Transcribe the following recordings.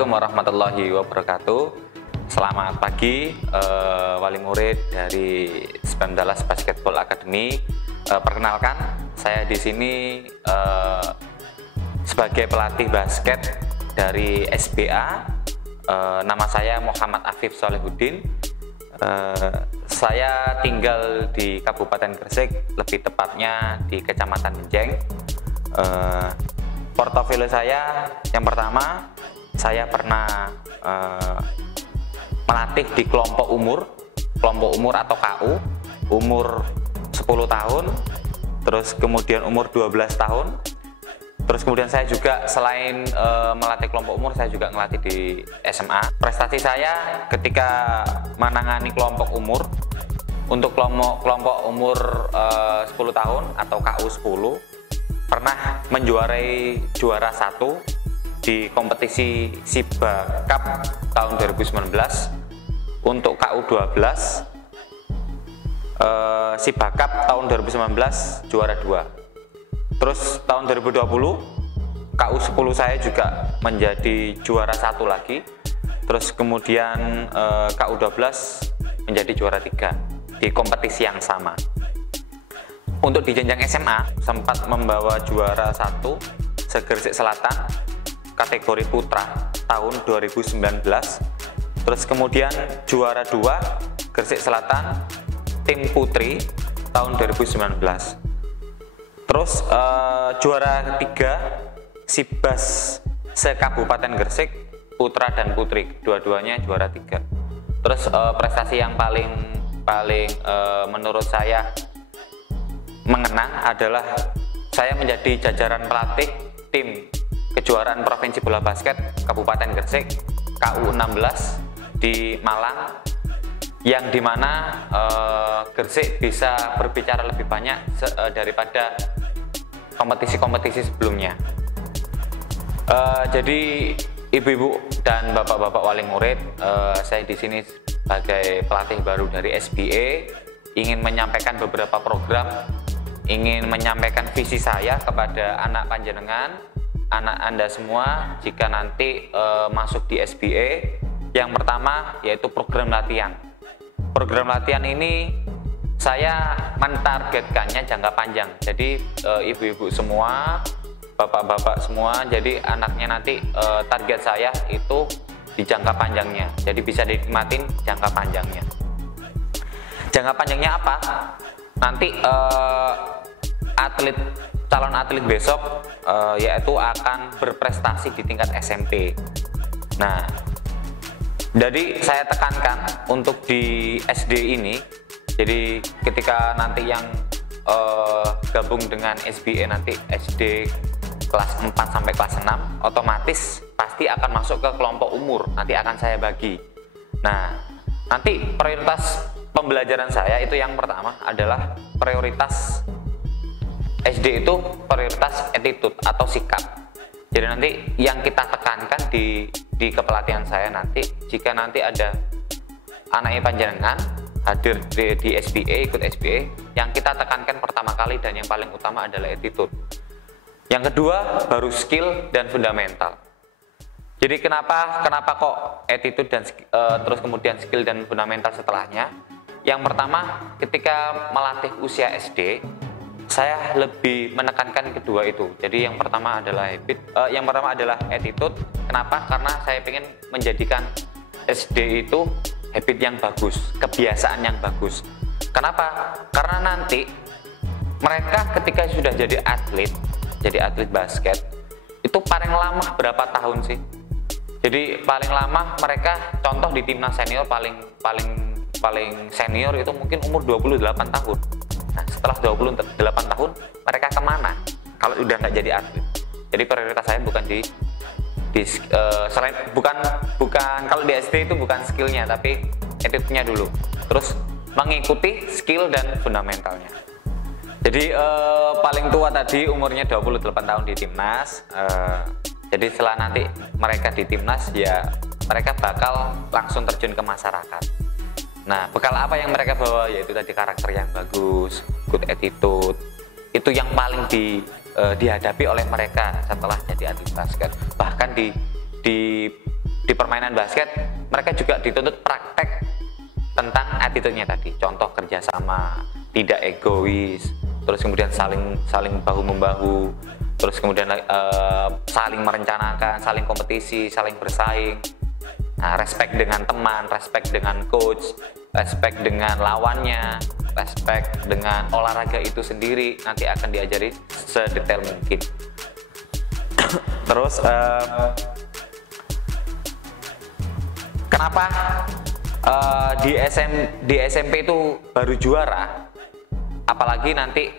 Assalamualaikum warahmatullahi wabarakatuh. Selamat pagi wali murid dari 19 Basketball Academy. Perkenalkan, saya di sini sebagai pelatih basket dari SBA. Nama saya Muhammad Afif Solehuddin. Saya tinggal di Kabupaten Gresik, lebih tepatnya di Kecamatan Menjeng. Portofolio saya yang pertama, saya pernah melatih di kelompok umur atau KU, umur 10 tahun, terus kemudian umur 12 tahun, terus kemudian saya juga selain melatih kelompok umur, saya juga melatih di SMA. Prestasi saya ketika menangani kelompok umur, untuk kelompok umur 10 tahun atau KU 10, pernah menjuarai juara 1 di kompetisi SIBA Cup tahun 2019. Untuk KU 12 SIBA Cup tahun 2019 juara 2. Terus tahun 2020 KU 10 saya juga menjadi juara 1 lagi. Terus kemudian KU 12 menjadi juara 3 di kompetisi yang sama. Untuk di jenjang SMA sempat membawa juara 1 se-Gresik Selatan kategori putra tahun 2019. Terus kemudian juara 2 Gresik Selatan tim putri tahun 2019. Terus juara 3 SIBAS se-Kabupaten Gresik putra dan putri, dua-duanya juara 3. Terus prestasi yang paling menurut saya mengenang adalah saya menjadi jajaran pelatih tim kejuaraan Provinsi Bola Basket Kabupaten Gresik KU 16 di Malang, yang dimana Gresik bisa berbicara lebih banyak daripada kompetisi-kompetisi sebelumnya. Jadi ibu-ibu dan bapak-bapak wali murid, saya di sini sebagai pelatih baru dari SBA ingin menyampaikan beberapa program, ingin menyampaikan visi saya kepada anak panjenengan, anak Anda semua jika nanti masuk di SBA. Yang pertama yaitu program latihan. Program latihan ini saya mentargetkannya jangka panjang. Jadi ibu-ibu semua, bapak-bapak semua, jadi anaknya nanti target saya itu di jangka panjangnya. Jadi bisa dinikmatin jangka panjangnya. Jangka panjangnya apa? Nanti calon atlet besok yaitu akan berprestasi di tingkat SMP. Nah, jadi saya tekankan untuk di SD ini, jadi ketika nanti yang gabung dengan SBA nanti SD kelas 4 sampai kelas 6 otomatis pasti akan masuk ke kelompok umur, nanti akan saya bagi. Nah, nanti prioritas pembelajaran saya itu yang pertama adalah prioritas SD itu prioritas attitude atau sikap. Jadi nanti yang kita tekankan di kepelatihan saya nanti, jika nanti ada anaknya panjenengan hadir di SBA, ikut SBA, yang kita tekankan pertama kali dan yang paling utama adalah attitude. Yang kedua baru skill dan fundamental. Jadi kenapa kok attitude dan terus kemudian skill dan fundamental setelahnya? Yang pertama, ketika melatih usia SD, saya lebih menekankan kedua itu. Jadi yang pertama adalah attitude. Kenapa? Karena saya ingin menjadikan SD itu habit yang bagus, kebiasaan yang bagus. Kenapa? Karena nanti mereka ketika sudah jadi atlet basket, itu paling lama berapa tahun sih? Jadi paling lama mereka contoh di timnas senior paling senior itu mungkin umur 28 tahun. Nah, setelah 28 tahun mereka kemana kalau udah nggak jadi atlet? Jadi prioritas saya bukan bukan kalau di SD itu bukan skillnya, tapi attitude-nya dulu, terus mengikuti skill dan fundamentalnya. Jadi paling tua tadi umurnya 28 tahun di timnas. Jadi setelah nanti mereka di timnas, ya mereka bakal langsung terjun ke masyarakat. Nah, bekal apa yang mereka bawa? Yaitu tadi karakter yang bagus, good attitude. Itu yang paling dihadapi oleh mereka setelah jadi atlet basket. Bahkan di di permainan basket mereka juga dituntut praktek tentang attitude-nya tadi, contoh kerjasama, tidak egois, terus kemudian saling bahu membahu, terus kemudian saling merencanakan, saling kompetisi, saling bersaing. Nah, respect dengan teman, respect dengan coach, respect dengan lawannya, respect dengan olahraga itu sendiri nanti akan diajari sedetail mungkin. Terus kenapa di SMP itu baru juara, apalagi nanti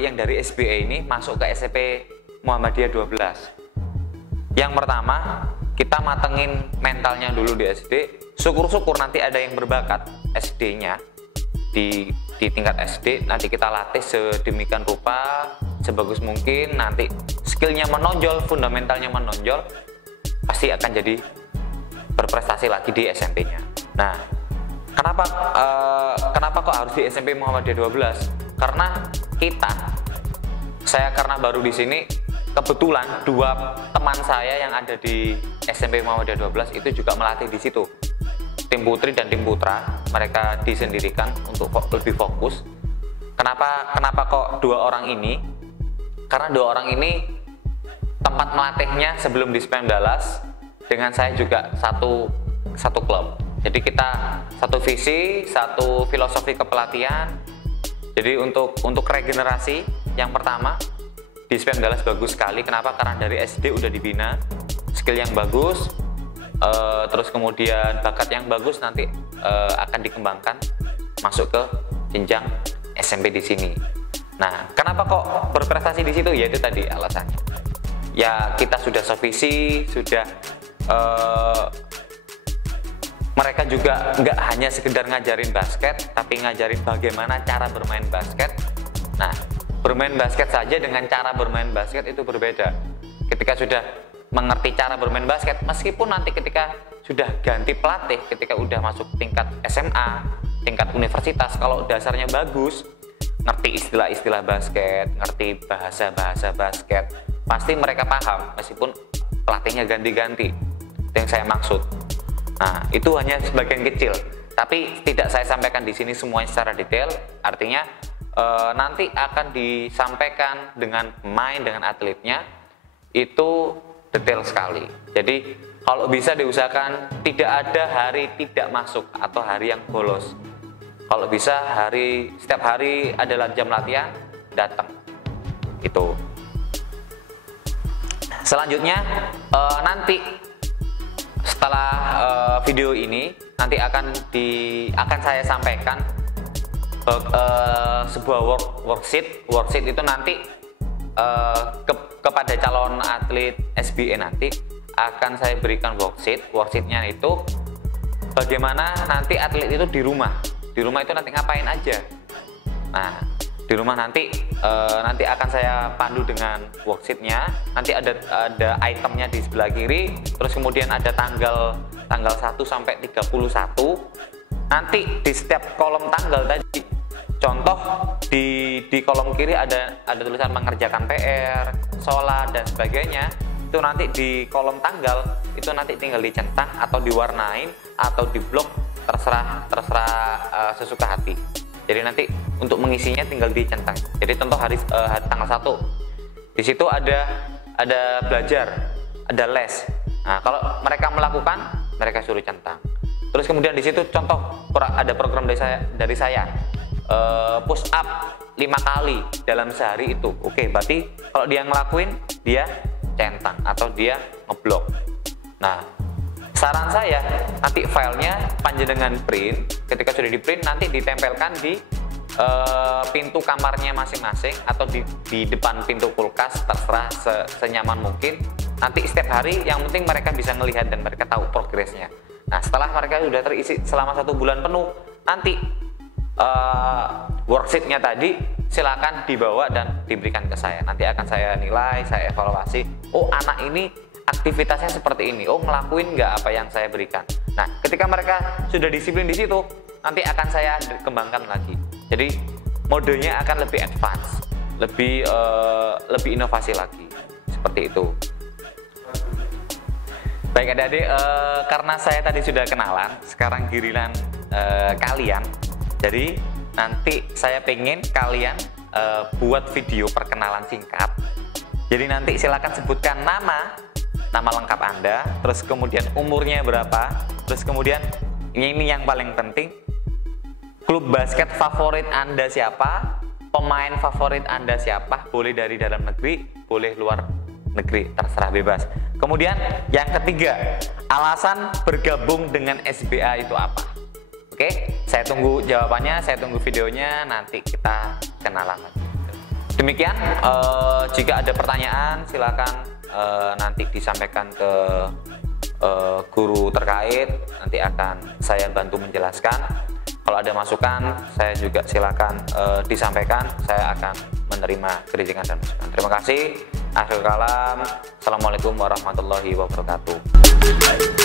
yang dari SBE ini masuk ke SMP Muhammadiyah 12. Yang pertama, kita matengin mentalnya dulu di SD. Syukur-syukur nanti ada yang berbakat SD-nya di tingkat SD, nanti kita latih sedemikian rupa, sebagus mungkin, nanti skillnya menonjol, fundamentalnya menonjol, pasti akan jadi berprestasi lagi di SMP-nya. Nah, kenapa kok harus di SMP Muhammadiyah 12? Karena saya karena baru di sini, kebetulan dua teman saya yang ada di SMP Muhammadiyah 12 itu juga melatih di situ. Tim putri dan tim putra, mereka disendirikan untuk lebih fokus. Kenapa kok dua orang ini? Karena dua orang ini tempat melatihnya sebelum di 19 dengan saya juga satu klub. Jadi kita satu visi, satu filosofi kepelatihan. Jadi untuk regenerasi yang pertama di 19 bagus sekali. Kenapa? Karena dari SD udah dibina skill yang bagus. Terus kemudian bakat yang bagus nanti akan dikembangkan masuk ke jenjang SMP di sini. Nah, kenapa kok berprestasi di situ? Ya itu tadi alasannya. Ya kita sudah sevisi, sudah mereka juga nggak hanya sekedar ngajarin basket, tapi ngajarin bagaimana cara bermain basket. Nah, bermain basket saja dengan cara bermain basket itu berbeda. Ketika sudah mengerti cara bermain basket, meskipun nanti ketika sudah ganti pelatih, ketika udah masuk tingkat SMA, tingkat universitas, kalau dasarnya bagus, ngerti istilah-istilah basket, ngerti bahasa-bahasa basket, pasti mereka paham meskipun pelatihnya ganti-ganti. Itu yang saya maksud. Nah, itu hanya sebagian kecil, tapi tidak saya sampaikan di sini semuanya secara detail. Artinya nanti akan disampaikan dengan pemain, dengan atletnya itu detail sekali. Jadi kalau bisa diusahakan tidak ada hari tidak masuk atau hari yang bolos. Kalau bisa setiap hari adalah jam latihan, datang. Itu. Selanjutnya nanti setelah video ini nanti akan saya sampaikan sebuah worksheet. Worksheet itu nanti kepada calon atlet SBE nanti akan saya berikan worksheetnya itu bagaimana nanti atlet itu di rumah itu nanti ngapain aja. Nah, di rumah nanti akan saya pandu dengan worksheetnya. Nanti ada itemnya di sebelah kiri, terus kemudian ada tanggal 1 sampai 31. Nanti di setiap kolom tanggal tadi, contoh di kolom kiri ada tulisan mengerjakan PR, sholat dan sebagainya. Itu nanti di kolom tanggal itu nanti tinggal dicentang atau diwarnain atau diblok, terserah sesuka hati. Jadi nanti untuk mengisinya tinggal dicentang. Jadi contoh hari tanggal 1 di situ ada belajar, ada les. Nah, kalau mereka melakukan, mereka suruh centang. Terus kemudian di situ contoh ada program dari saya push up 5 kali dalam sehari itu. Oke, berarti kalau dia ngelakuin, dia centang atau dia ngeblok. Nah, saran saya nanti filenya panjenengan print. Ketika sudah di print nanti ditempelkan di pintu kamarnya masing-masing atau di depan pintu kulkas, terserah senyaman mungkin. Nanti setiap hari yang penting mereka bisa melihat dan mereka tahu progresnya. Nah, setelah mereka sudah terisi selama 1 bulan penuh, nanti worksheetnya tadi silakan dibawa dan diberikan ke saya. Nanti akan saya nilai, saya evaluasi. Oh, anak ini aktivitasnya seperti ini. Oh, ngelakuin nggak apa yang saya berikan. Nah, ketika mereka sudah disiplin di situ, nanti akan saya kembangkan lagi. Jadi modenya akan lebih advance, lebih inovasi lagi. Seperti itu. Baik adik-adik, karena saya tadi sudah kenalan, sekarang giliran kalian. Jadi nanti saya pengen kalian buat video perkenalan singkat. Jadi nanti silakan sebutkan nama lengkap Anda, terus kemudian umurnya berapa, terus kemudian ini yang paling penting, klub basket favorit Anda siapa, pemain favorit Anda siapa, boleh dari dalam negeri, boleh luar negeri, terserah bebas. Kemudian yang ketiga, alasan bergabung dengan SBA itu apa? Oke, saya tunggu jawabannya, saya tunggu videonya, nanti kita kenalan lagi. Demikian, jika ada pertanyaan silakan nanti disampaikan ke guru terkait, nanti akan saya bantu menjelaskan. Kalau ada masukan, saya juga silakan disampaikan, saya akan menerima kritikan dan masukan. Terima kasih. Akhirul kalam. Assalamualaikum warahmatullahi wabarakatuh.